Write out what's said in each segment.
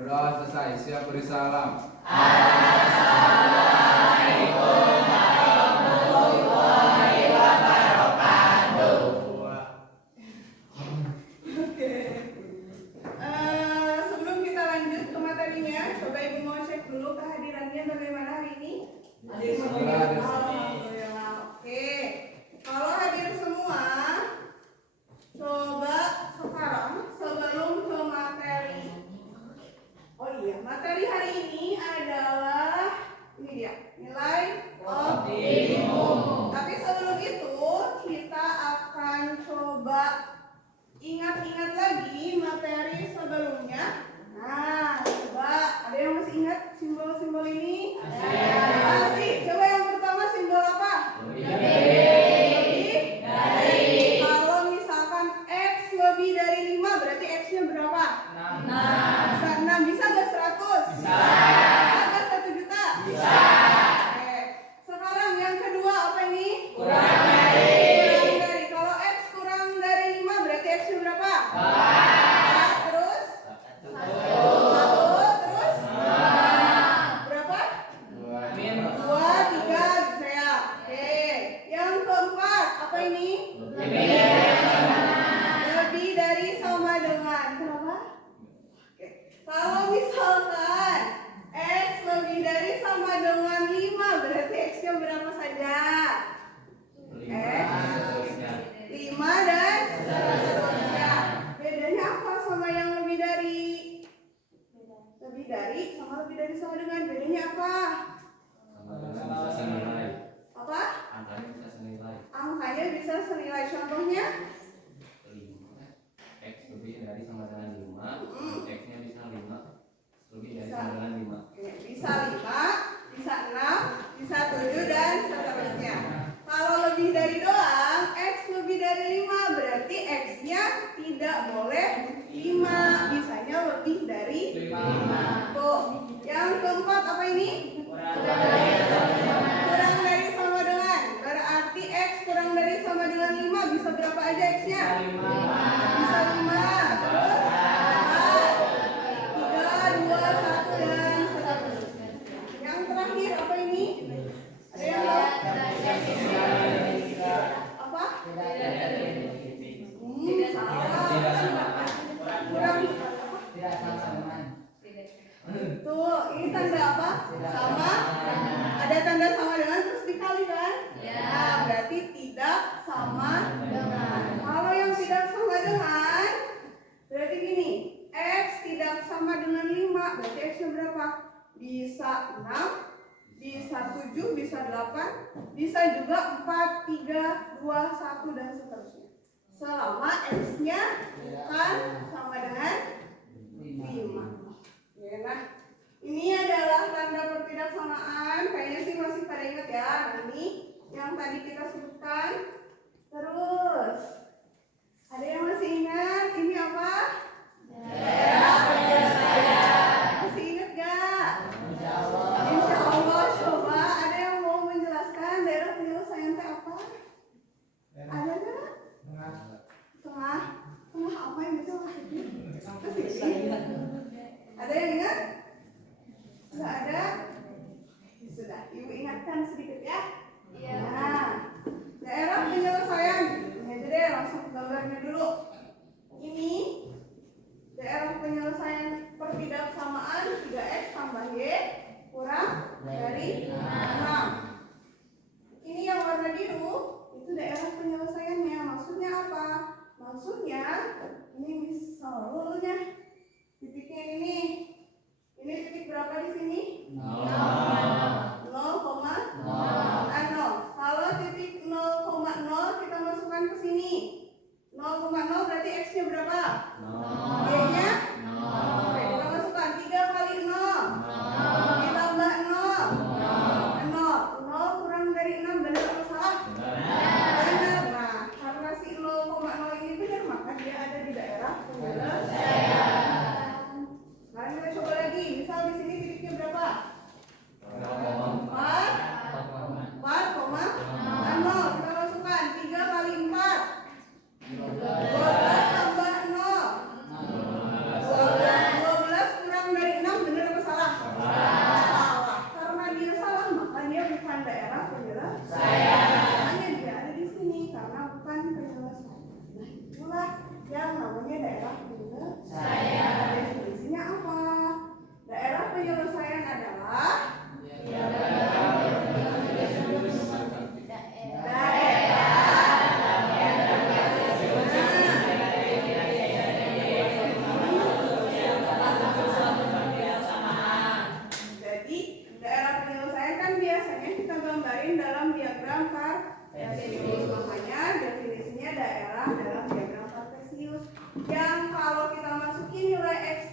Berdoa selesai. Siap beri salam. Assalamualaikum warahmatullahi wabarakatuh. Oke. Sebelum kita lanjut ke materinya, coba Ibu mau cek dulu kehadirannya bagaimana hari ini? Alhamdulillah. Oke. Kalau hadir semua, coba sekarang sebelum ke materi. Oh iya, materi hari ini adalah ini dia, nilai optimum. Tapi sebelum itu kita akan coba ingat-ingat lagi materi sebelumnya. Nah, coba ada yang masih ingat simbol-simbol ini? Masih. Coba yang pertama simbol apa? Lebih dari. Kalau misalkan X lebih dari 5 berarti X-nya berapa? 6. Bisa nggak 100? Bisa nggak 1 juta? Bisa. Oke. Sekarang yang kedua apa ini? Kurang dari. Kalau X kurang dari 5 berarti X-nya berapa? 4. Terus? 1. Terus? Berapa? 2, 3 bisa ya? Oke. Yang keempat apa ini? Lebih dari sama dengan. Berapa? Oke. Kalau misalkan X lebih dari sama dengan 5 berarti X-nya berapa saja? X 5 dan seterusnya. Bedanya apa sama yang lebih dari? Lebih dari sama dengan bedanya apa? Bisa senilai. Apa? Angkanya bisa senilai. Angkanya bisa senilai. Contohnya? 5. X lebih dari sama dengan 5. X-nya bisa 5 lebih dari Bisa. sama dengan 5. Oke, bisa 5, bisa 6, bisa 7 dan seterusnya. Kalau lebih dari doang, X lebih dari 5 berarti X-nya tidak boleh 5, bisanya lebih dari 5. Tuh, yang keempat apa ini? Kurang dari sama dengan. Berarti X kurang dari sama dengan 5 bisa berapa aja X-nya? Bisa 5. Terus 4, 3, 2, 1 dan seterusnya. Yang terakhir apa ini? Ada yang tahu? Apa? Salah. Kurang. Tuh, ini tanda apa? Sama. Ada tanda sama dengan terus dikali kan? Nah, berarti tidak sama dengan. Kalau yang tidak sama dengan, berarti gini, X tidak sama dengan 5, berarti X-nya berapa? Bisa 6, bisa 7, bisa 8, bisa juga 4, 3, 2, 1 dan seterusnya. Selama X-nya bukan sama dengan 5. Ya, nah, ini adalah tanda pertidaksamaan. Kayaknya sih masih pada ingat ya. Nah, ini yang tadi kita sebutkan. Terus ada yang masih ingat? Ini apa? Daerah penyelesaian. Masih ingat gak? Insya Allah. Coba ada yang mau menjelaskan daerah penyelesaian itu apa? Ada nggak? Tengah apa yang bisa maksudnya? Ada yang ingat? Nggak ada? Sudah, Ibu ingatkan sedikit ya. Nah, daerah penyelesaian. Ini aja deh, langsung gambarnya dulu. Ini daerah penyelesaian pertidaksamaan 3X tambah Y kurang dari 6. Ini yang warna biru, itu daerah penyelesaiannya. Maksudnya apa? Maksudnya, ini misalnya titiknya ini titik berapa di sini? 0,0. Kalau titik 0,0 kita masukkan ke sini. 0,0 berarti X-nya berapa? Y-nya? Oke, kita masukkan 3 kali 0 ditambah 0. 0 kurang dari 6, benar atau salah? Benar. Nah, karena si 0,0 ini benar, maka dia ada di daerah penyelesaian. Sekarang kita coba lagi. Misal di sini titiknya berapa? 4, 4,0. Kita masukkan 3 kali 4. 12 tambah 0.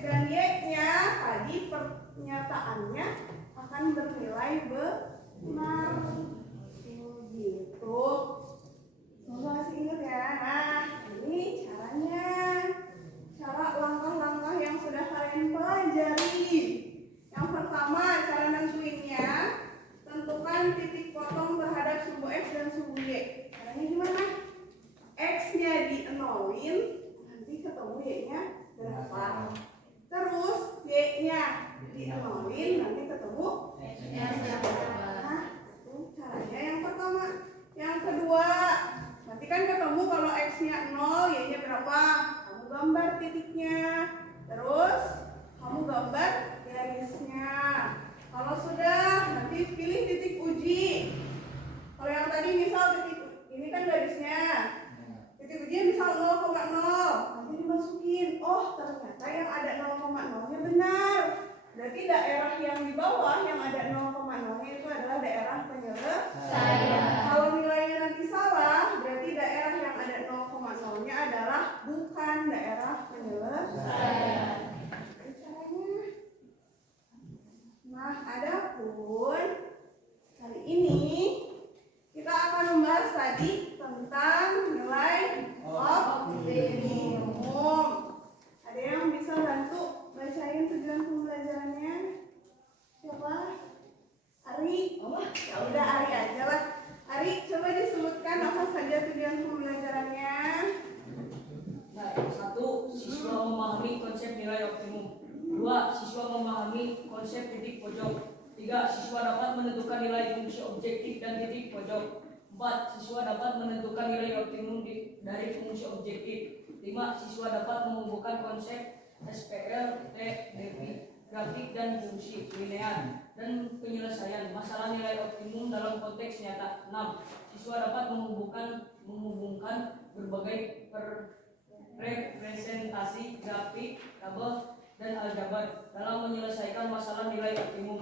dan Y-nya tadi pernyataannya akan bernilai benar. Gitu. Coba masih ingat ya. Nah, ini caranya. Cara langkah-langkah yang sudah kalian pelajari. Yang pertama, cara nentuinnya, tentukan titik potong terhadap sumbu X dan sumbu Y. Caranya gimana? X-nya di-nolin, nanti ketemu Y-nya berapa. Terus Y-nya di-nolin, nanti ketemu X-nya berapa. Nah, itu caranya yang pertama. Yang kedua, nanti kan ketemu kalau X-nya 0, Y-nya berapa. Kamu gambar titiknya. Terus kamu gambar garisnya. Kalau sudah, nanti pilih titik uji. Kalau yang tadi misal titik ini kan garisnya. Titik ujinya misal 0,0. Nanti dimasukin. Oh, ternyata yang ada 0,0-nya benar. Berarti daerah yang di bawah yang ada 0,0-nya itu adalah daerah penyelesaian. Kalau nilainya nanti salah, berarti daerah yang ada 0,0-nya adalah bukan daerah penyelesaian. Nah, adapun kali ini kita akan membahas tadi tentang nilai optimum. Ada yang bisa bantu bacain tujuan pembelajarannya? Siapa? Ari? Oh, ya udah Ari aja lah. Ari, coba disebutkan apa saja tujuan pembelajarannya. Nah, 1. Siswa memahami konsep nilai optimum. 2. Siswa memahami konsep titik pojok. 3. Siswa dapat menentukan nilai fungsi objektif dan titik pojok. 4. Siswa dapat menentukan nilai optimum dari fungsi objektif. 5. Siswa dapat menghubungkan konsep SPL, T, DP, grafik dan fungsi linear dan penyelesaian masalah nilai optimum dalam konteks nyata. 6. Siswa dapat menghubungkan berbagai representasi grafik, tabel, dan aljabar dalam menyelesaikan masalah nilai optimum.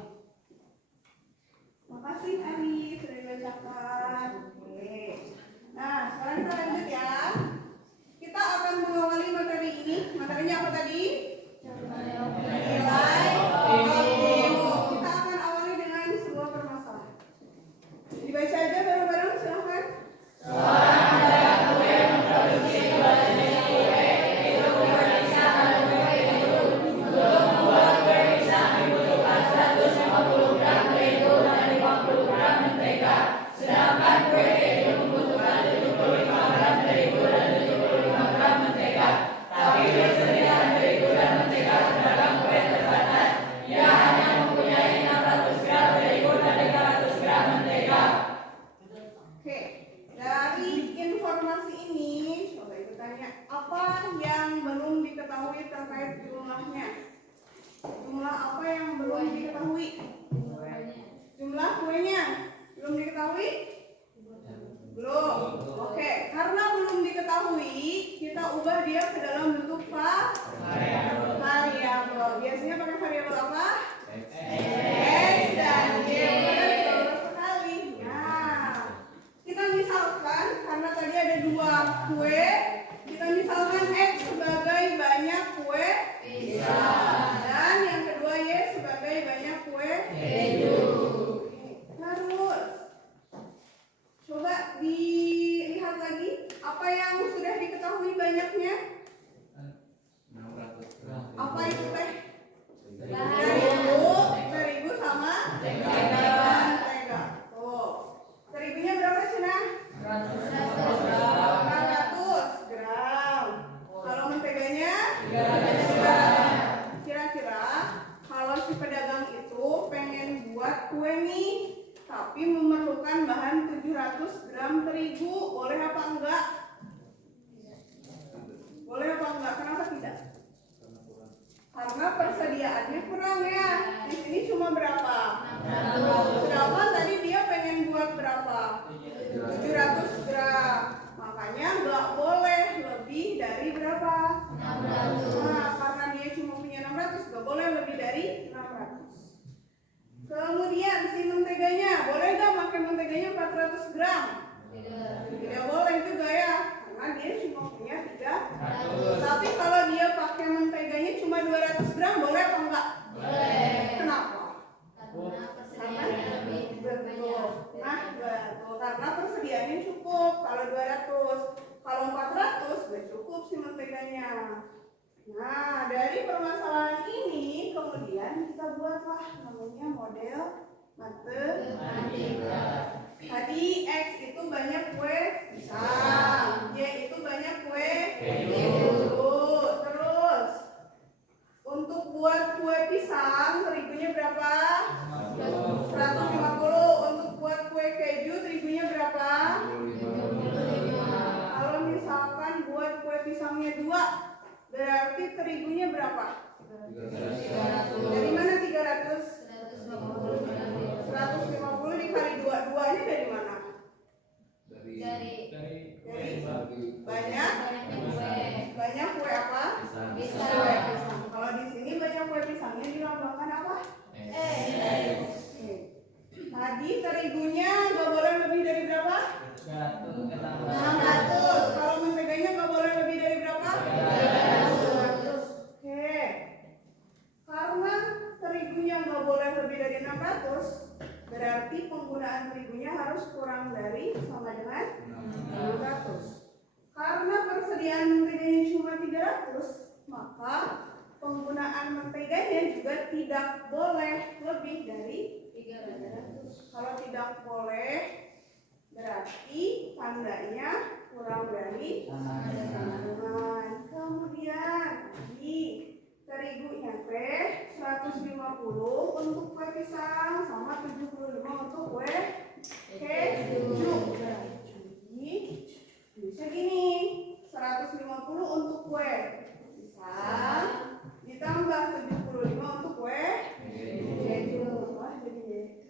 Makasih Ari, sudah dibacakan. Oke. Nah, sekarang kita lanjut ya. Kita akan mengawali materi ini. Materinya apa tadi? Nilai optimum. Kita akan awali dengan sebuah permasalahan. Dibaca aja bareng-bareng, silahkan. Jumlah apa yang belum diketahui? Jumlah kuenya belum diketahui? Belum. Oke, karena belum diketahui, kita ubah dia ke dalam bentuk variabel. Biasanya pakai variabel apa? X dan Y. Betul sekali. Nah, kita misalkan karena tadi ada 2 kue, kita misalkan X sebagai banyak kue dan yang kedua Y sebagai banyak kue keju. Terus coba dilihat lagi apa yang sudah diketahui banyaknya. Apa itu teh? Terigu sama mentega. Tuh. Terigunya berapa Cina? 100 gram. Kalau menteganya 300 gram. Kira-kira kalau si pedagang itu pengen buat kue nih, tapi memerlukan bahan 700 gram terigu, boleh apa enggak? Boleh apa enggak? Kenapa tidak? Karena persediaannya kurang ya. Di sini cuma berapa? 600. Sedangkan tadi dia pengen buat berapa? 700 gram. Makanya nggak boleh lebih dari berapa? 600. Nah, karena dia cuma punya 600, nggak boleh lebih dari 600. Kemudian si menteganya, boleh nggak pakai menteganya 400 gram? Tidak boleh juga ya, karena dia cuma punya 300. Tapi kalau dia pakai menteganya cuma 200 gram, tutup si menteganya. Nah, dari permasalahan ini kemudian kita buatlah namanya model matematika. Tadi X itu banyak kue pisang, Y itu banyak kue keju. Terus untuk buat kue pisang terigunya berapa? 150. Untuk buat kue keju terigunya berapa? 25. Kalau misalkan buat kue pisangnya 2, berarti terigunya berapa? 300. Dari mana 300? 150 dikali 2. 2-nya dari mana? Dari banyak kue apa? Pisang. Kalau di sini banyak kue pisangnya dilambangkan apa? Tadi terigunya nggak boleh lebih dari berapa? 600. Kalau menteganya nggak boleh lebih dari berapa? 300. Oke. Karena terigunya nggak boleh lebih dari 600, berarti penggunaan terigunya harus kurang dari sama dengan 600. Karena persediaan menteganya cuma 300, maka penggunaan menteganya juga tidak boleh lebih dari 300. Kalau tidak boleh, berarti tandanya kurang dari sama dengan. Kemudian di terigunya teh 150 untuk kue pisang sama 75 untuk kue keju. Jadi bisa gini, 150 untuk kue pisang ditambah 75 untuk kue keju. Wah, jadi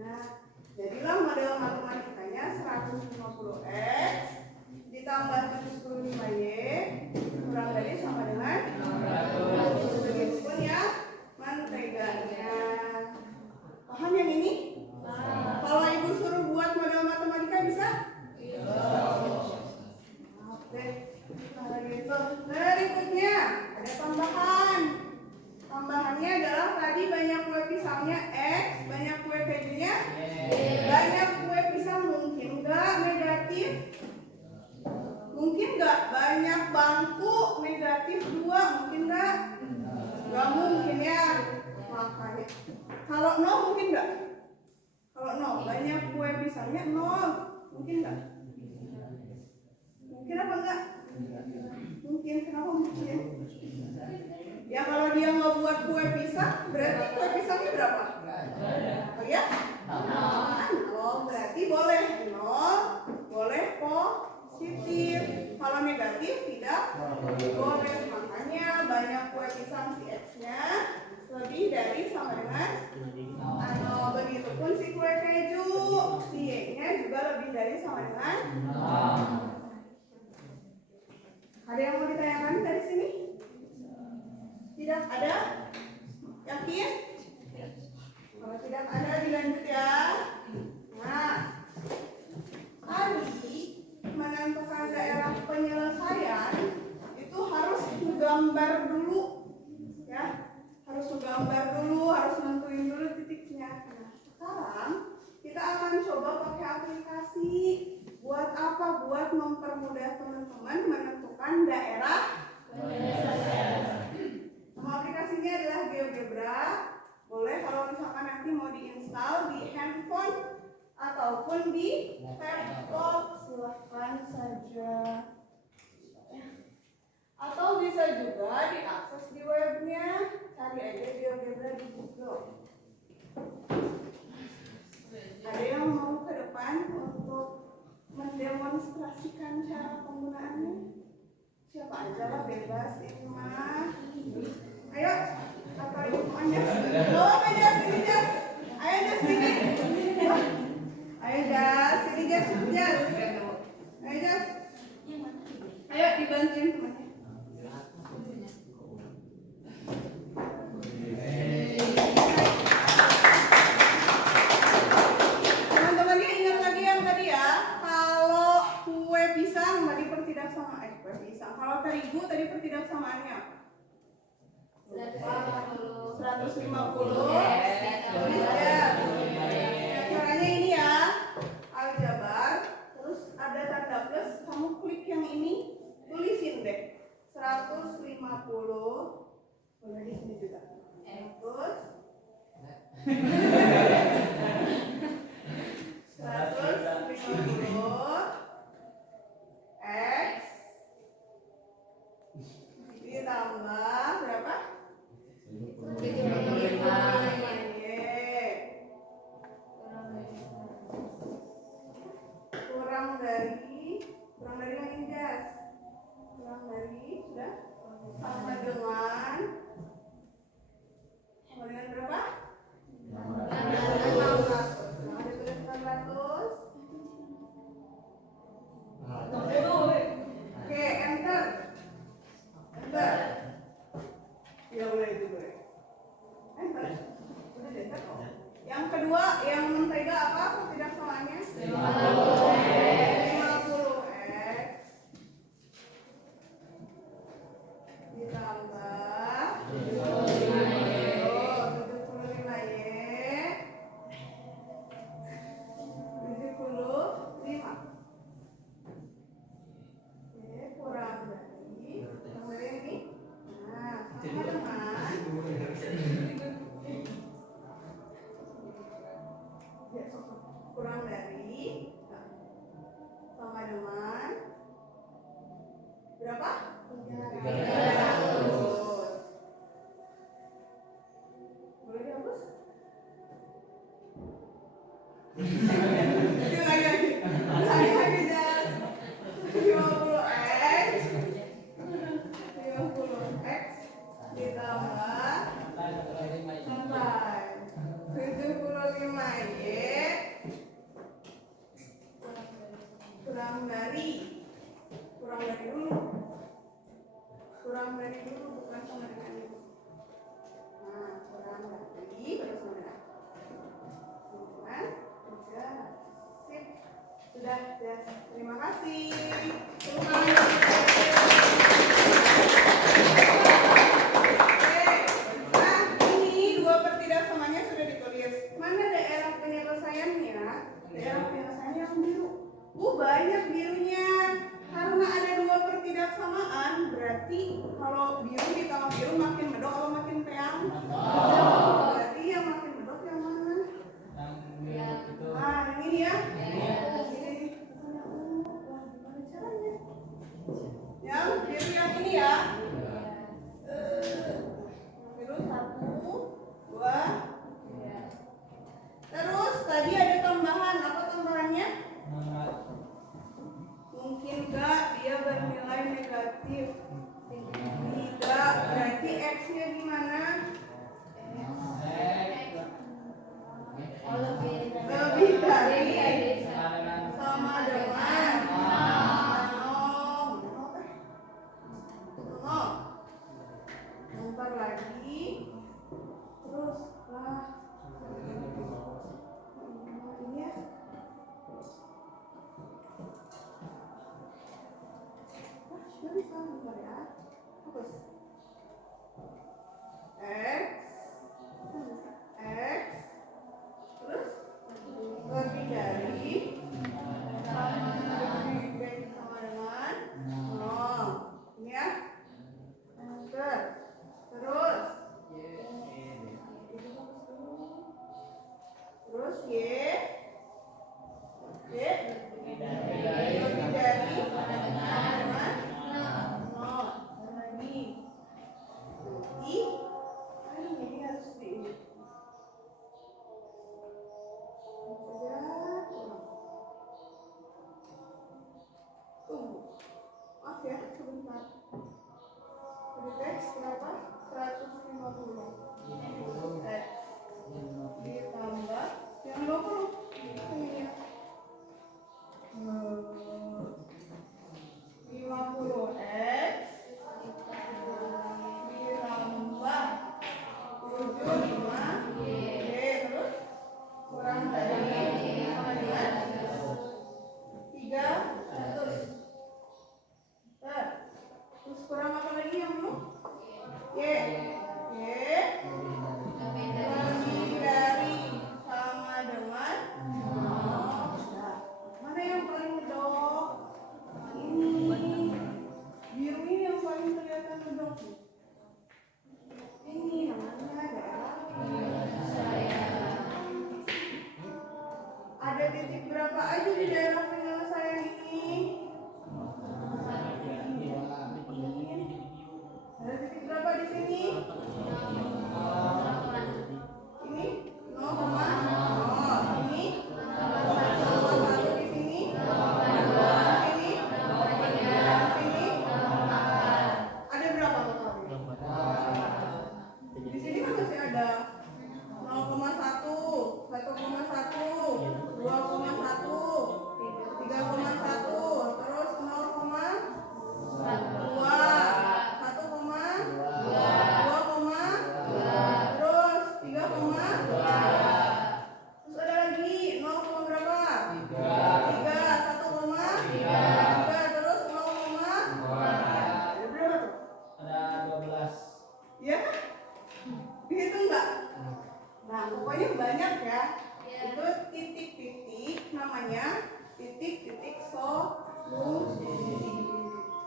nah, jadilah model matematikanya 150x ditambah 75y kurang dari sama dengan 600. Begitupun ya menteganya. Paham yang ini? Kalau ibu suruh buat model matematika bisa? Oke. Nah, gitu. Berikutnya ada tambahan. Tambahannya adalah tadi banyak kue pisangnya X, banyak kue kejunya banyak kue pisang mungkin nggak negatif? Mungkin nggak? Banyak bangku negatif 2 mungkin nggak? Nggak mungkin ya. Makanya kalau 0 mungkin nggak? Kalau 0 banyak kue pisangnya 0 mungkin nggak? Mungkin apa enggak? Mungkin. Kenapa mungkin? Ya kalau dia nggak buat kue pisang, berarti kue pisangnya berapa? Lihat? 0. Berarti boleh 0, boleh positif. Kalau negatif tidak boleh. Makanya banyak kue pisang si X-nya lebih dari sama dengan 0. Begitupun si kue keju, si Y-nya juga lebih dari sama dengan 0. Ada yang mau ditanyakan dari sini? Tidak ada? Yakin? Kalau tidak ada dilanjut ya. Nah, tadi menentukan daerah penyelesaian itu harus menggambar dulu, ya. Harus menggambar dulu, harus nentuin dulu titiknya. Nah, sekarang kita akan coba pakai aplikasi. Buat apa? Buat mempermudah teman-teman menentukan daerah penyelesaian. Nama aplikasinya adalah GeoGebra. Boleh kalau misalkan nanti mau diinstal di handphone ataupun di laptop, silahkan saja. Atau bisa juga diakses di webnya. Cari aja GeoGebra di Google. Ada yang mau ke depan untuk mendemonstrasikan cara penggunaannya? Siapa aja lah, bebas ini mah. Ayo, apa ibu Anjas? Oh, Anjas, sini Jas. Ayo Jas sini. Ayo Jas, sini Jas, Jas. Ayo Jas. Ayo dibantuin temannya. Teman-temannya ingat lagi yang tadi ya. Kalau kue pisang tadi pertidak sama kue pisang. Kalau terigu tadi pertidak samaannya apa? 150. Tulis ya. Caranya ini ya. Aljabar, terus ada tanda plus kamu klik yang ini, tulisin deh 150. Boleh di sini juga 150 X ditambah berapa? 75 Y. Kurang dari mana Jas? Kurang dari sudah sama dengan berapa? 600. Nah, ditulis 600. Oke, enter. Enter. Ya boleh itu boleh. Enter. Udah enter kok. Yang kedua, yang mentega apa? Tidak samanya? 50 X ditambah 75 Y 75. Oke, kurang dari ini. Nah, sama dengan kurang dari sama dengan berapa? 300. Boleh dihapus? Lagi Jas. 50 X ditambah santai 75 Y kurang dari dulu bukan sama dengan ini. Nah, kurang dari baru sama dengan udah sip, sudah ya, terima kasih. Nah, ini 2/3 samanya sudah ditulis. Mana daerah penyelesaiannya? Daerah penyelesaiannya yang biru. Banyak birunya. Karena ada 2/3 samaan, berarti kalau biru ditambah biru makin medok atau makin peang? Berarti yang makin medok yang mana? Nah, yang ini ya. Ini. Gimana caranya? Yang biru yang ini ya. Biru 1, 2. Terus tadi ada tambahan, apa tambahannya? Mungkin enggak dia bernilai negatif. Tidak, berarti X-nya gimana? Lebih dari sama dengan 0. Bentar lagi. Terus lah. Ini ya. Jadi bentar ya. Hapus. X terus lebih dari sama dengan 0. Ini ya. Terus Y lebih dari sama dengan 0. Lagi ini harus diingat. Tunggu. Maaf ya, sebentar. Udah teks berapa? 150. Ditambah yang 20. Ini ya. 50 X ditambah 75 Y terus kurang dari sama dengan 300. Terus kurang apa lagi yang belum? Y lebih dari sama dengan 0. Mana yang paling medok? Ini yang kelihatan ngedok? Ini namanya daerah penyelesaian. Ada titik berapa aja di daerah penyelesaian ini? Ada titik berapa di sini? Ini 0,0. Ini 0,1 di sini. Di sini. Di sini. Ada berapa totalnya? Di sini kan masih ada 0,1, 1,1, 2,1, 3,1, terus 0,2, 1,2, terus 3, terus ada lagi 0, berapa? 3, 1,3, terus 0, ada berapa tuh? Ada 12. Ya? Dihitung nggak? Nah, pokoknya banyak ya. Itu titik-titik namanya titik-titik solusi.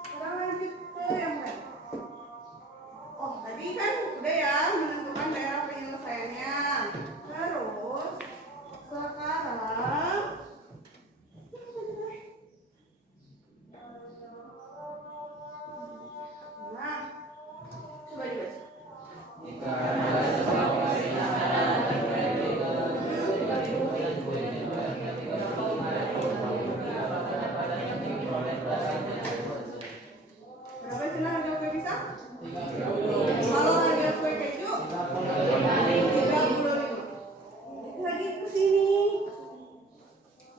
Sekarang lanjut ke yang lain. Oh, tadi kan udah ya menentukan daerah penyelesaiannya. Terus sekarang nah, coba dibaca. Jika ada sesuatu Berapa cina harga kue pisang? Kalau harga kue keju 35. Lagi ke sini.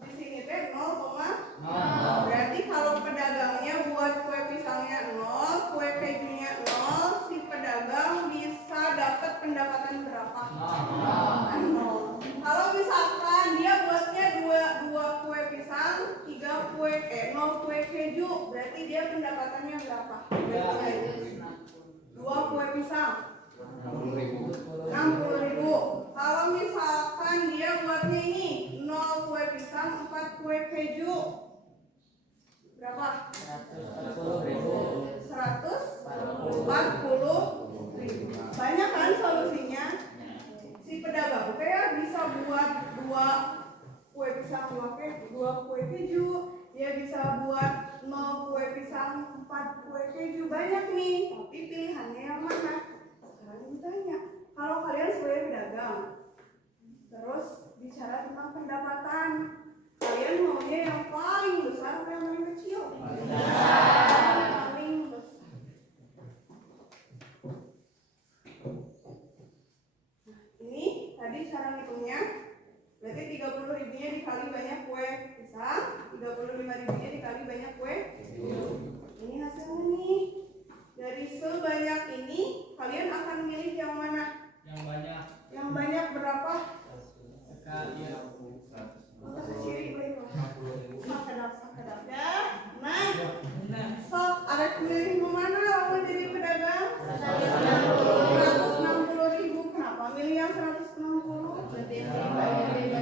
Di sini teh 0, berarti kalau pedagangnya buat kue pisangnya 0, kue kejunya 0, si pedagang bisa dapat pendapatan berapa? 0. Kalau misalkan dia buatnya 2 kue pisang, 0 kue keju, berarti dia pendapatannya berapa? 2 kue pisang 60.000. Kalau misalkan dia buatnya ini 0 kue pisang, 4 kue keju, berapa? 140.000. Banyak kan solusinya? Si pedagang kayak bisa buat 2 kue pisang, 2 kue keju, dia bisa buat 0 kue pisang, 4 kue keju, banyak nih. Tapi pilihannya yang mana? Sekarang ditanya. Kalau kalian sebagai pedagang, terus bicara tentang pendapatan, kalian maunya yang paling besar atau yang paling kecil? Paling besar. Nah, ini tadi cara ngitungnya. Berarti 30.000-nya dikali banyak kue pisang, 35.000-nya dikali banyak kue. Ini hasilnya nih. Dari sebanyak ini, kalian akan milih yang mana? Yang banyak. Yang banyak berapa? Sekali ya. Untuk ciri sakedap ya. Nah, sok ada milih mana waktu jadi pedagang? 160.000. Kenapa milih yang 160?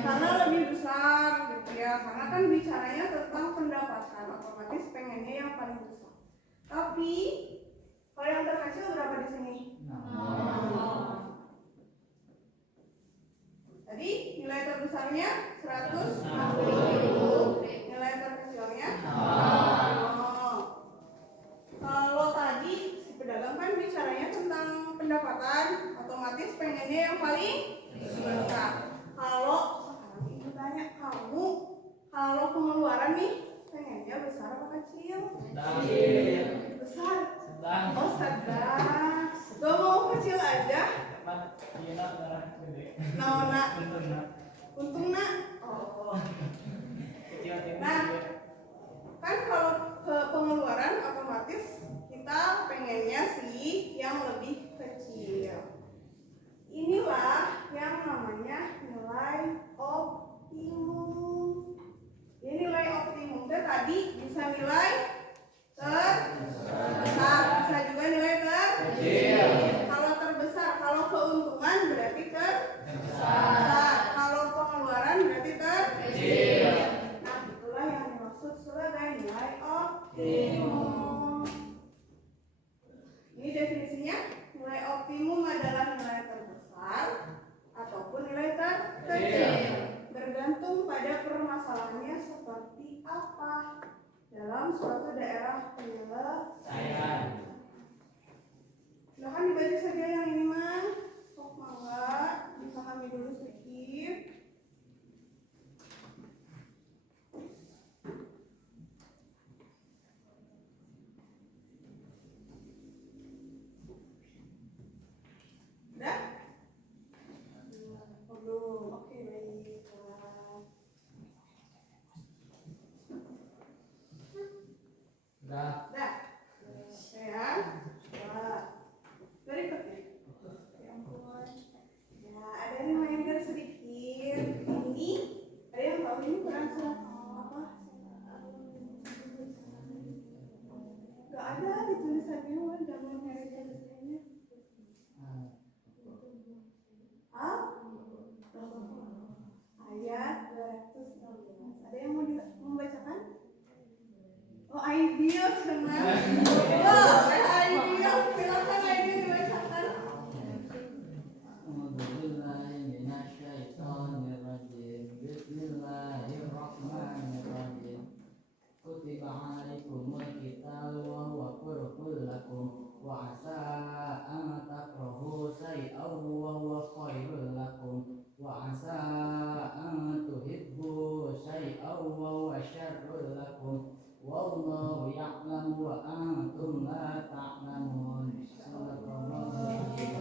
Karena lebih besar gitu ya. Karena kan bicaranya tentang pendapatan, otomatis pengennya yang paling besar. Tapi kalau yang terkecil berapa di sini? Tadi nilai terbesarnya 160.000, nilai terkecilnya 0. Kalau tadi si pedagang kan bicaranya tentang pendapatan, otomatis pengennya yang paling besar. Kalau sekarang ibu tanya kamu, kalau pengeluaran nih pengennya besar apa kecil? Besar. Oh sedang. Gak mau kecil aja? Nah, untung nak. Oh. Nah, kan kalau ke pengeluaran otomatis kita pengennya sih yang lebih kecil. Inilah yang namanya nilai optimum. Ini nilai optimum itu tadi bisa nilai terbesar, bisa juga nilai terkecil. Kalau terbesar, kalau keuntungan berarti terbesar. Kalau pengeluaran berarti terkecil. Nah, itulah yang dimaksud sebagai nilai optimum. seperti apa dalam suatu daerah penyelesaian. Silahkan dibaca saja yang ini mah. Sok mangga dipahami dulu sedikit. Udah? Oh, belum. Oke, baik. Udah. Udah. Sayang. Wah. Berikutnya. Ya ampun. Ya, ada reminder sedikit. Ini ada yang tahu ini Quran surat apa? Gak ada di tulisannya, jangan nyari tulisannya. Ayat 216. Ada yang mau membacakan? Oh, Aidios teman. Wah, Aidios, silakan Aidios dibacakan. Bismillahirrahmanirrahim. Kutiba 'alaikumul qitalu wa huwa kurhun lakum wa 'asa an takrahu shay'an wa huwa khairul lakum wa 'asa an tuhibbu shay'an wa huwa syarrul lakum wallahu ya'lamu wa antum la ta'lamun. Sadaqallahu alazim.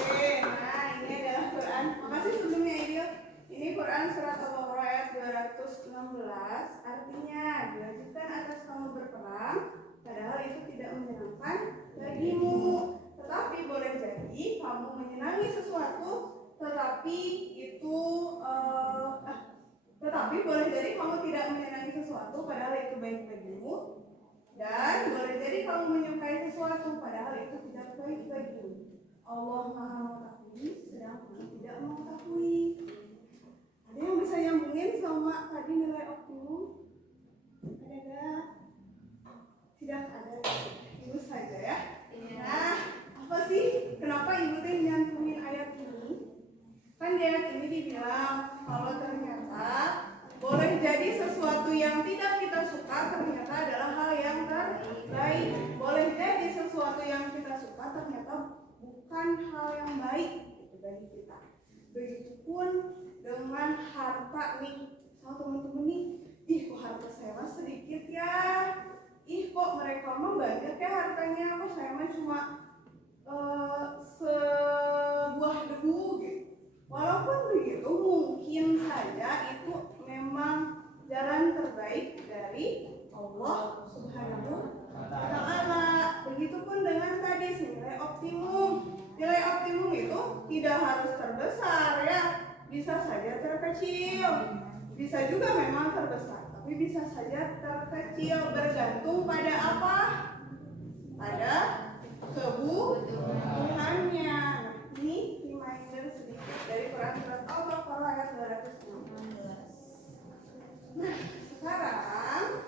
Oke, nah ini adalah Quran. Makasih sebelumnya Aidios. Ini Quran surat Al-Baqarah ayat 216. Artinya, diwajibkan atas kamu berperang, padahal itu tidak menyenangkan bagimu. Tetapi boleh jadi kamu menyenangi sesuatu, tetapi boleh jadi kamu tidak menyenangi sesuatu, padahal itu baik bagimu. Dan boleh jadi kamu menyukai sesuatu, padahal itu tidak baik bagimu. Allah Maha mengetahui, sedang kamu tidak mengetahui. Ada yang bisa nyambungin sama tadi nilai optimum? Ada nggak? Tidak ada. Ibu saja ya. Nah, apa sih? Kenapa ibu teh nyantumin ayat ini? Kan di ayat ini dibilang kalau ternyata boleh jadi sesuatu yang tidak kita suka ternyata adalah hal yang terbaik. Boleh jadi sesuatu yang kita suka ternyata bukan hal yang baik itu bagi kita. Begitupun dengan harta nih. Sama teman-teman nih, ih kok harta saya mah sedikit ya. Ih kok mereka mah banyak ya hartanya, kok saya mah cuma sebuah debu gitu. Walaupun begitu mungkin saja itu memang jalan terbaik dari Allah Subhanahu wa Ta'ala. Begitupun dengan tadi nilai optimum. Nilai optimum itu tidak harus terbesar ya, bisa saja terkecil, bisa juga memang terbesar, tapi bisa saja terkecil, bergantung pada apa? Pada kebutuhannya. Nah, ini reminder sedikit dari Quran surat Al-Baqarah ayat 216. Nah, sekarang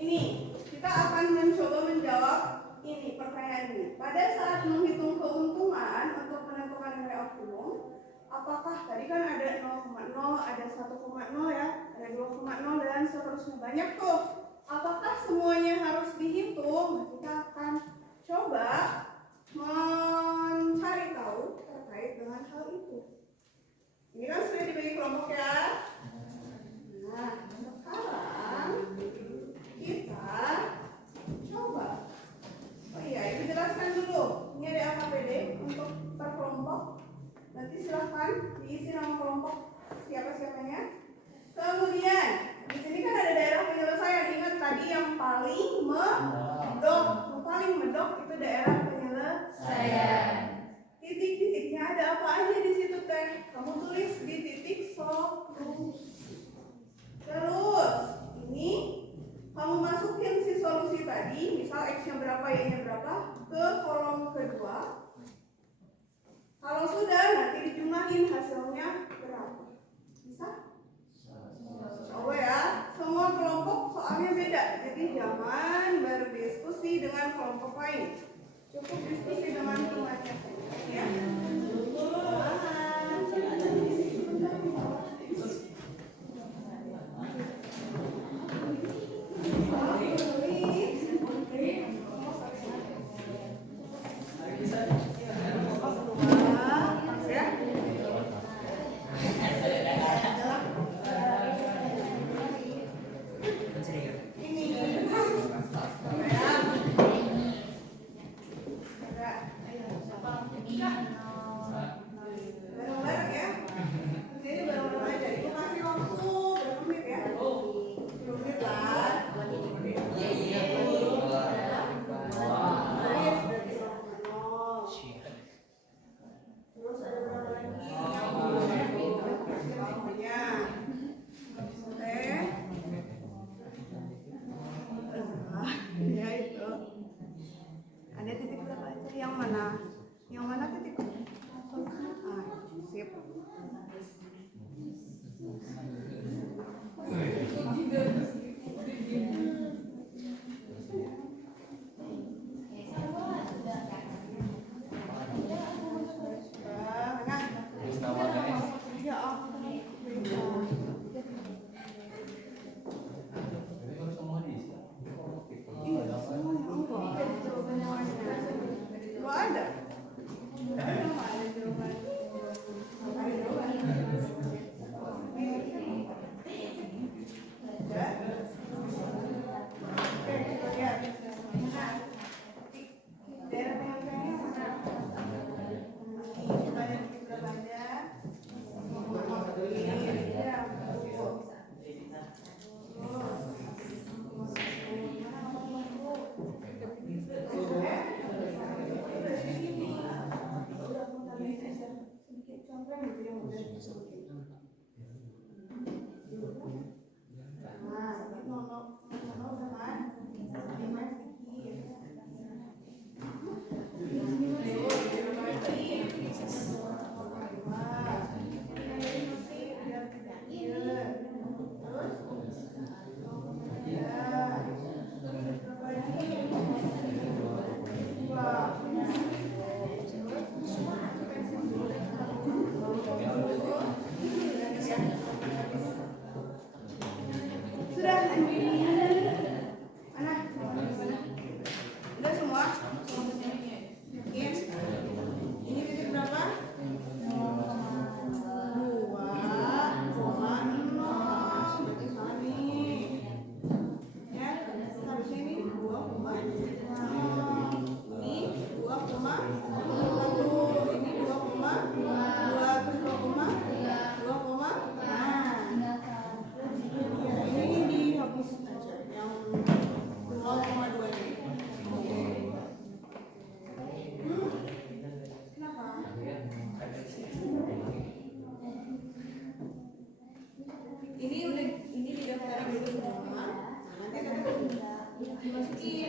ini kita akan mencoba menjawab ini pertanyaan ini. Pada saat menghitung keuntungan untuk menentukan nilai optimum, apakah tadi kan ada 0,0, ada 1,0 ya, ada 2,0 dan seterusnya banyak tuh. Apakah semuanya harus dihitung? Kita akan coba mencari tahu terkait dengan hal itu. Ini kan sudah dibagi kelompok ya. Nah, sekarang kita coba. Oh iya, itu jelaskan dulu. Ini ada AKPD untuk per kelompok. Nanti silahkan diisi nama kelompok siapa-siapanya. Kemudian di sini kan ada daerah penyelesaian. Ingat tadi yang paling medok itu daerah penyelesaian. Titik-titiknya ada apa aja di situ teh? Kamu tulis di titik solusi. Terus ini kamu masukin si solusi tadi, misal X-nya berapa, Y-nya berapa, ke kolom kedua. Kalau sudah, nanti dijumlahin hasilnya berapa. Bisa? Coba ya, semua kelompok soalnya beda, jadi jangan berdiskusi dengan kelompok lain. Cukup diskusi dengan temannya saja. Ya.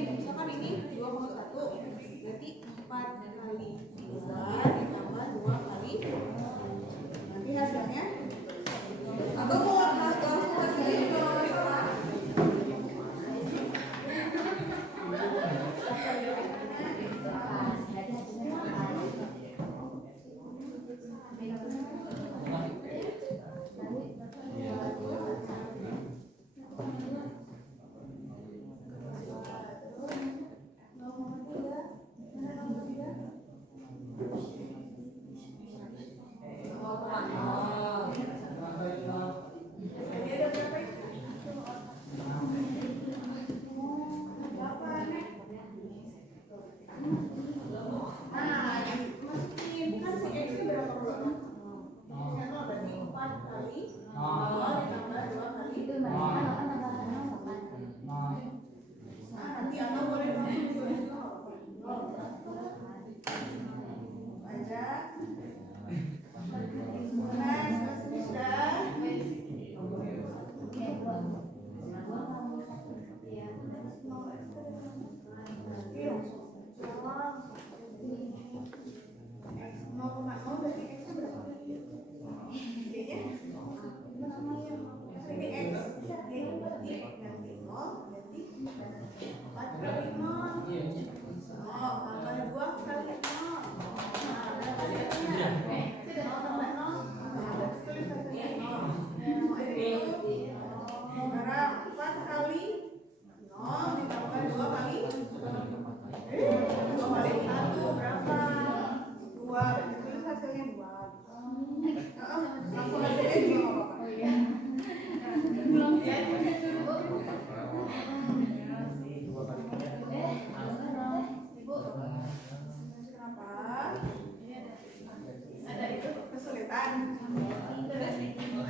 misalkan ini 2,1 berarti 4 kali 2 ditambah 2 kali, nanti hasilnya atau mau langsung hasilnya kalau nggak salah.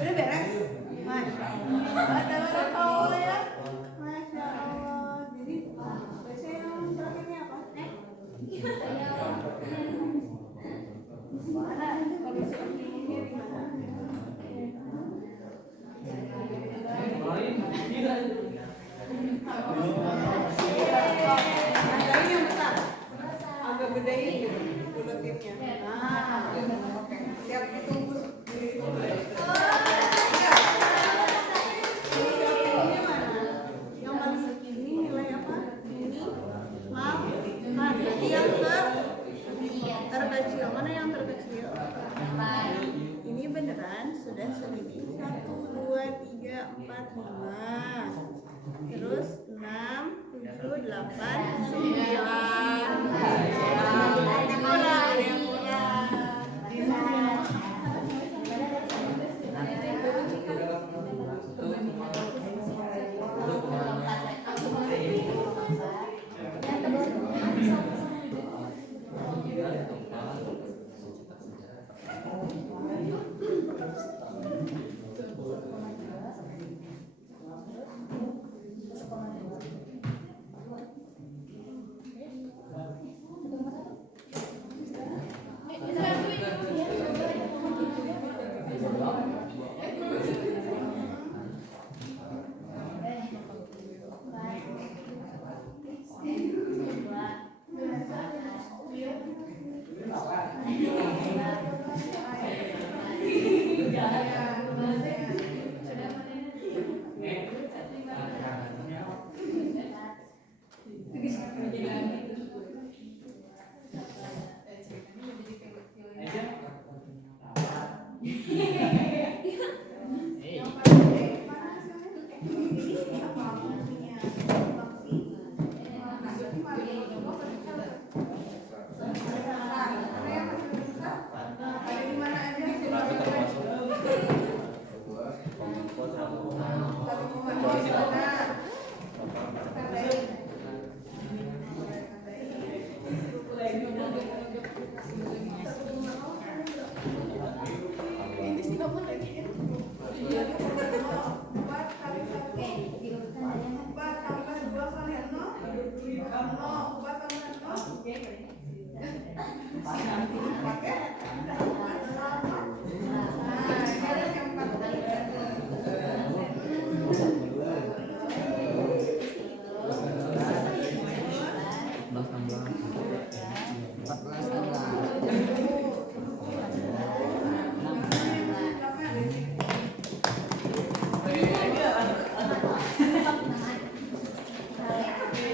Udah beres? Masya Allah ya. Masya Allah. Jadi baca yang terakhirnya apa? Mana? Kalau seperti ini gimana? Anggain yang besar. Agak gedein gitu buletinnya. Nah, oke. Siap ditunggu. Terkecil, mana yang terkecil? Ini beneran sudah segini. 1, 2, 3, 4, 5. Terus 6, 7, 8, 9. Ada kurang, ada yang kurang.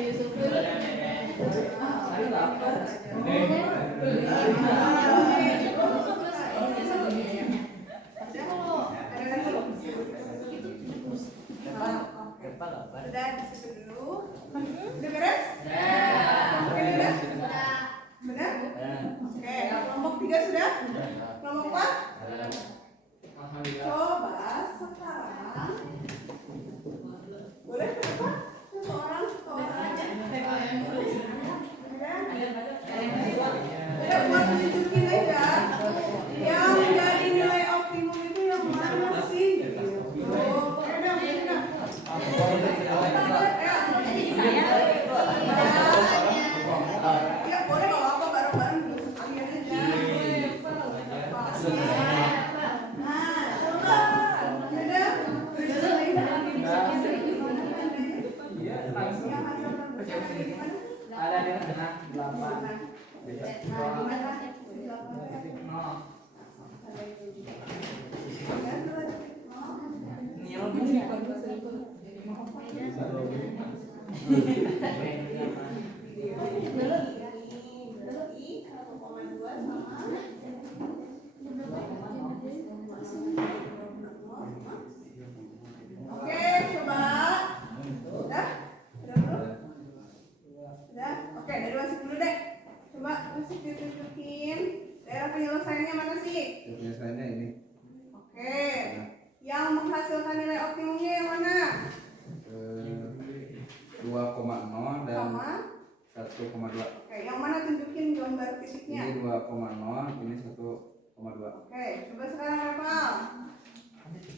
Udah di situ dulu. Udah beres? Oke, udah? Benar? Oke, kelompok 3 sudah? Kelompok 4? Coba sekarang boleh berapa? Seseorang aja. Udah buat tunjukin aja. Yang jadi nilai optimum itu yang mana sih? Ya boleh kalau apa bareng-bareng dulu sekalian aja. Nah, coba. Udah. Ada di tengah 8. Oke, coba. Udah? Udah? Oke, dari masuk dulu deh. Coba masuk ditunjukin. Daerah penyelesaiannya mana sih? Biasanya ini Oke. Yang menghasilkan nilai optimumnya yang mana? 2,0 dan Sama. 1,2. Oke, yang mana tunjukin gambar titiknya? Ini 2,0, ini 1,2. Oke, coba sekarang hafal.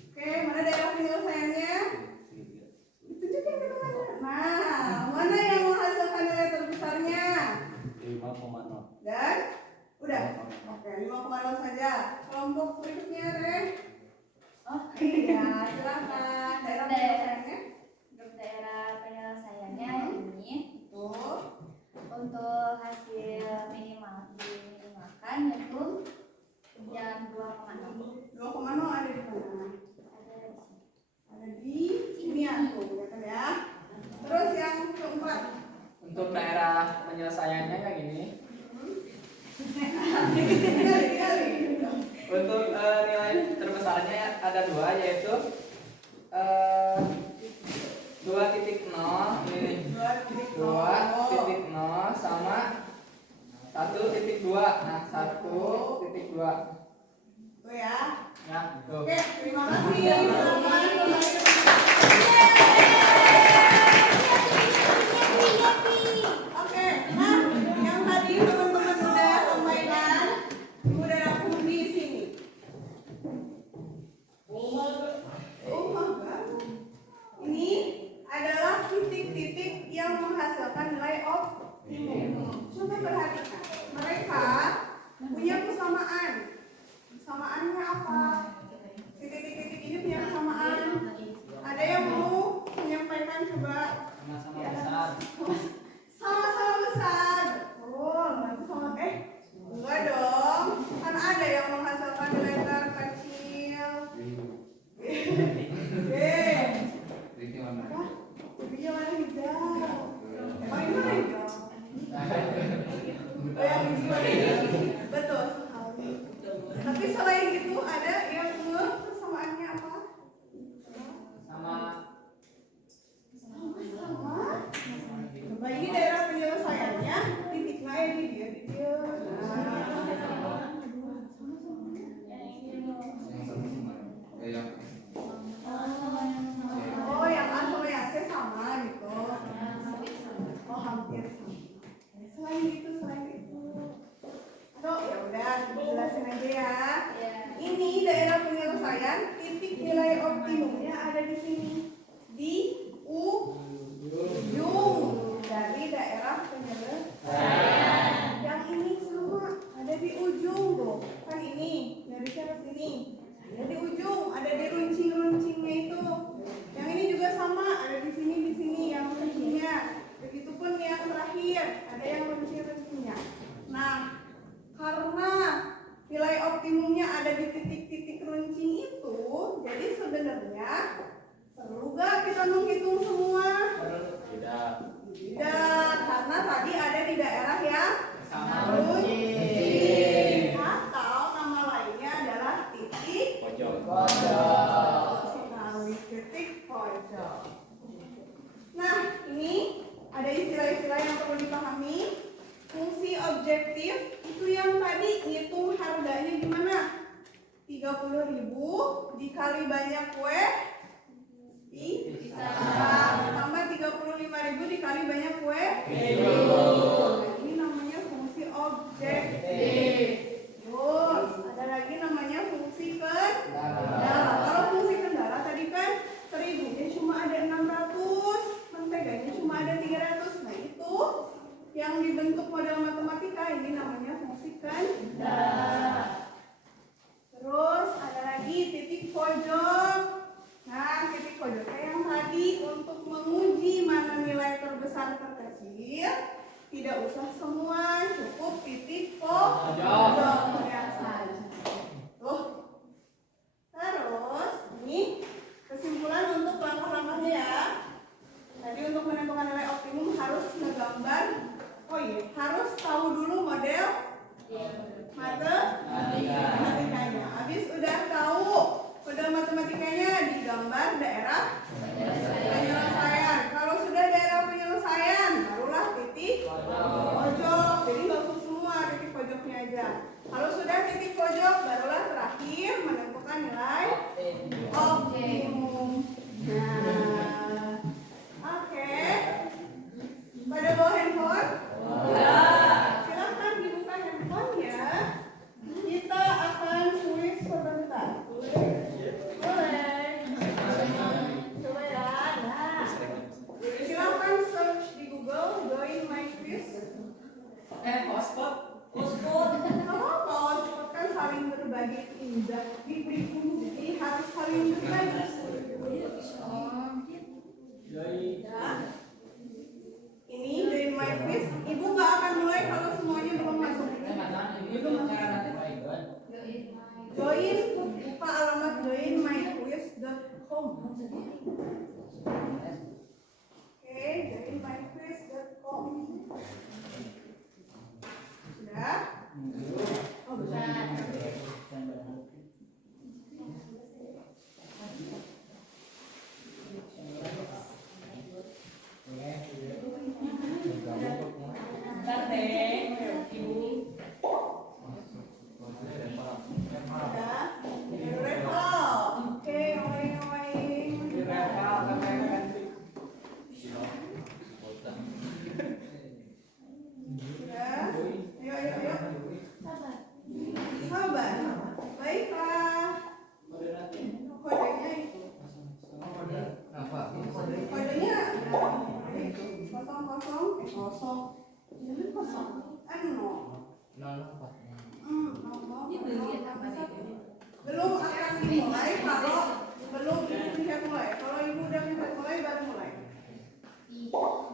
Oke, mana daerah penyelesaiannya? Tunjukin ke teman-teman. Nah, mana yang menghasilkan nilai terbesarnya? 5,0. Dan udah. Oke, 5,0 saja. Kelompok berikutnya deh. Oke. Iya, silakan. Daerah penyelesaiannya. Untuk daerah penyelesaiannya ini Tuh. untuk hasil diminimalkan yaitu jam 2,6 2,0 ada di mana? Ada di sini ya tuh, kelihatan ya. Terus yang keempat. Untuk daerah penyelesaiannya kayak gini. Kali. Untuk nilai terbesarnya ada 2, yaitu 2.0 ini 2.0 sama 1.2. Nah, 1.2 Tuh ya. ya tuh. Oke, terima kasih. Selamat kembali ke Oke, nah yang tadi teman-teman udah sampaikan, udah aku di sini. Oh my God. Ini adalah titik-titik yang menghasilkan nilai optimum. Coba perhatikan, mereka punya kesamaan. Kesamaannya apa? Titik-titik ini punya kesamaan. Ada yang mau menyampaikan coba? Sama-sama besar. Sama-sama besar. Betul. Nanti sama enggak dong. Kan ada yang menghasilkan nilai terkecil. Ini mana? Jadinya warna hijau. Emang ini warna hijau? Oh yang hijau. Betul sekali. Tapi selain itu ada yang kesamaannya apa? Sama Coba ini daerah penyelesaiannya, titiknya ya di dia. Oh, yang A sama yang C sama gitu. Oh, hampir sama. Selain itu. Aduh, ya udah, jelasin aja ya. Ini daerah penyelesaian, titik nilai optimumnya ada di sini. Di ujung dari daerah penyelesaian. Yang ini sama, ada di ujung tuh. Kan ini, dari ke sini. Ada di ujung, ada di runcing-runcingnya itu. Yang ini juga sama, ada di sini yang runcingnya. Begitupun yang terakhir, ada yang runcing-runcingnya. Nah, karena nilai optimumnya ada di titik-titik runcing itu, jadi sebenarnya perlu gak kita menghitung semua? Tidak. Tidak. daerah yang runcing atau nama lainnya adalah titik Pojok. sekali, titik pojok. Nah, ini ada istilah-istilah yang perlu dipahami. Fungsi objektif itu yang tadi ngitung harganya gimana? 30.000 dikali banyak kue bisa tambah 35.000 dikali banyak kue. Nah, ini namanya fungsi objektif. Terus ada lagi namanya fungsi kendala. Kalau fungsi kendala tadi kan terigunya cuma ada 600, menteganya cuma ada 300. Nah, itu yang dibentuk model matematika, ini namanya fungsi kendala. Terus ada lagi titik pojok. Nah, titik pojoknya yang tadi untuk menguji mana nilai terbesar terkecil, tidak usah semua, cukup titik pojoknya saja. Tuh. Terus ini kesimpulan untuk langkah-langkahnya ya. Tadi untuk menentukan nilai optimum harus ngegambar. Oh iya, harus tahu dulu model matematikanya. Habis udah tahu model matematikanya, digambar daerah penyelesaian. Kalau sudah daerah penyelesaian, barulah titik pojok. Jadi nggak usah semua titik pojoknya aja. Kalau sudah titik pojok, barulah terakhir menentukan nilai optimum. Nah, oke. Pada bawa handphone? Silahkan dibuka handphonenya. Kita akan kuis sebentar. Boleh. Coba ya. Nah, silahkan search di Google join my quiz. Hotspot. Apa hotspot kan saling berbagi indah. Jadi harus saling berbagi. Ya. Ini join my quiz. Ibu nggak akan mulai kalau semuanya belum masuk. Join, buka alamat joinmyquiz.com. Oke, joinmyquiz.com. Sudah? Oh, sudah. Bentar deh, Ibu. Sudah? Level. Oke, ngoing-ngoing. Sudah? Ayo, ayo, ayo. Sabar. Baiklah. Kodenya itu. Kodenya kosong. Jangan kosong. Belum akan dimulai kalau belum ibu bisa mulai. Kalau ibu udah bisa mulai baru mulai. Yuk.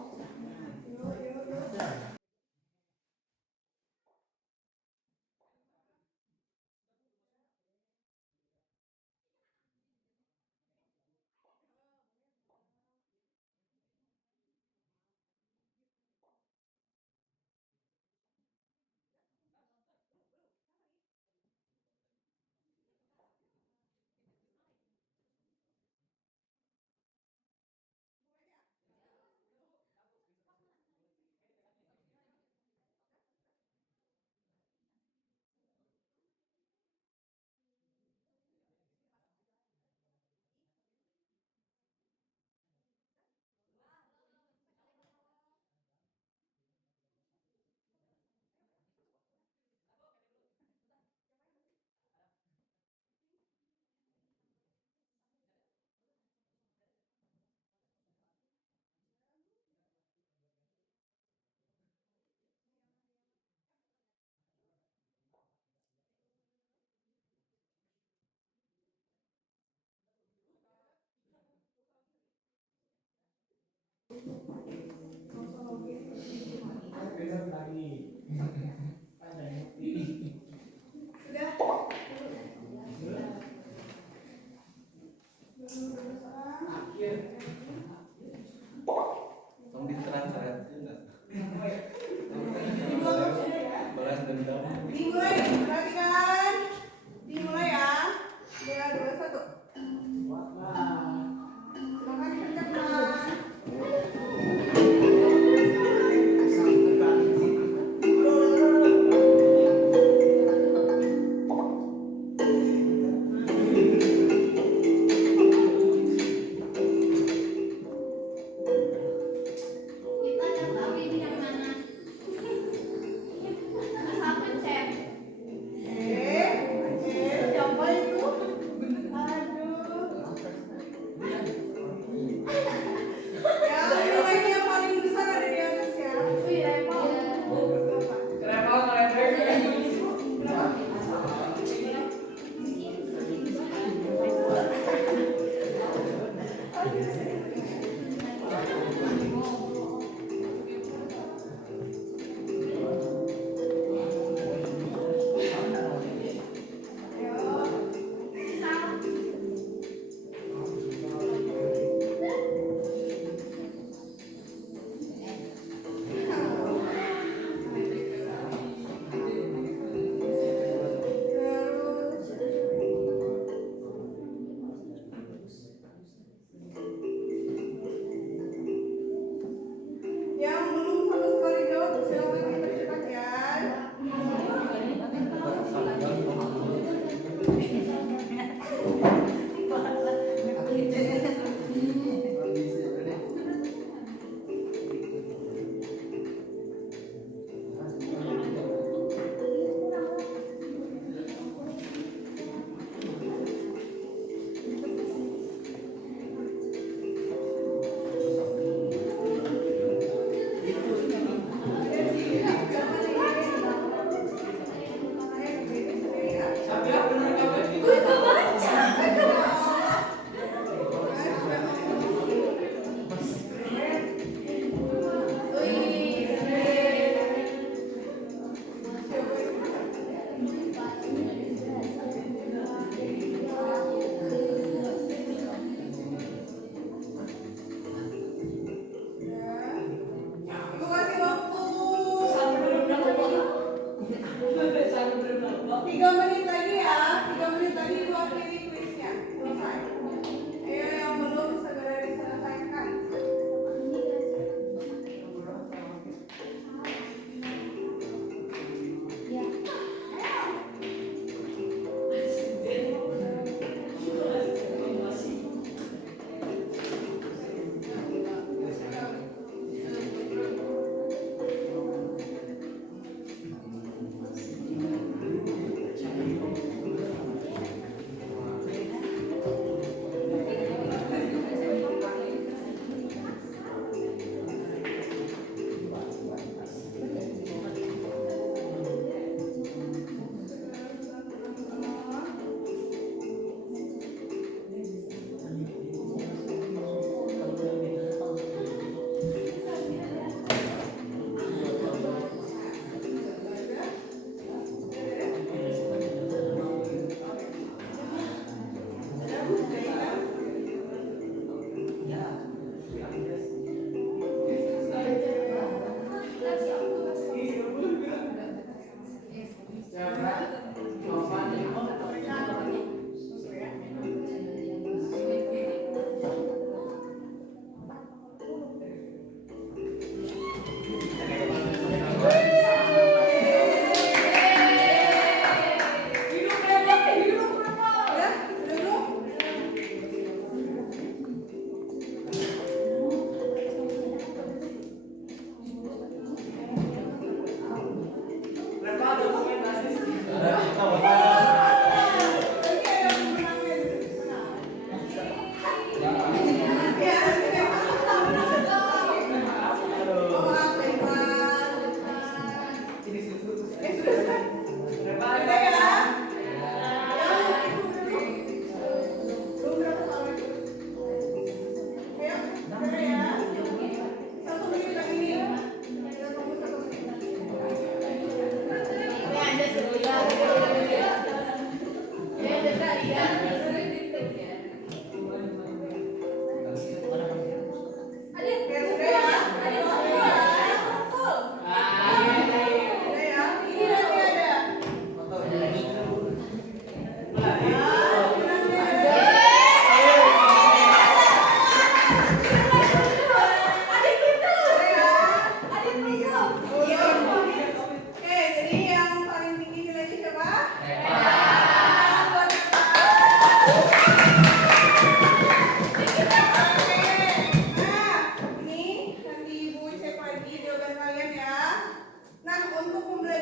Dimulai, perhatikan. Dimulai ya. 3, 2, 1. Silakan dikerjakan. Kita udah tahu ini yang mana. Asal pencet.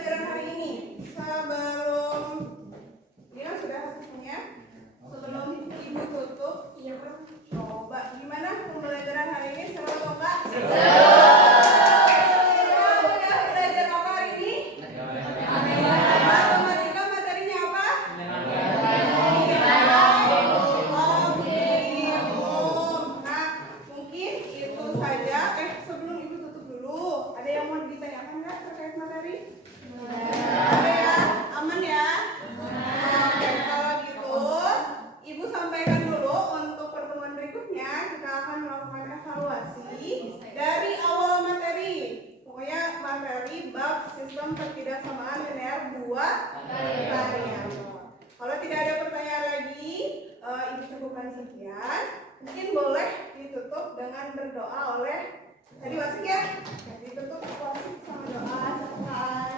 pembelajaran hari ini. Sebelum ini kan sudah hasilnya. Sebelum ibu tutup, coba gimana pembelajaran hari ini? Seru atau enggak? Udah belajar apa hari ini? Matematika materinya apa? Nah, mungkin itu saja. Sebelum ibu tutup dulu, ada yang mau ditanyakan nggak terkait materi? Ada ya? Aman ya? Oke, kalau gitu, ibu sampaikan dulu untuk pertemuan berikutnya kita akan melakukan evaluasi dari awal materi. Pokoknya materi bab sistem ketidaksamaan linear 2 variabel. Kalau tidak ada pertanyaan lagi, ibu cukupkan sekian. Mungkin boleh ditutup dengan berdoa oleh tadi wasik ya. Ditutup wasik sama doa silakan.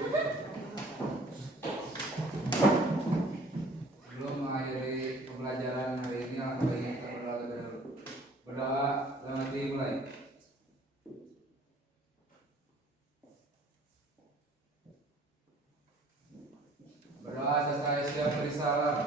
Sebelum mengakhiri pembelajaran hari ini, alangkah baiknya kita berdoa terlebih dahulu. Berdoa dalam hati mulai. Berdoa selesai siap beri salam.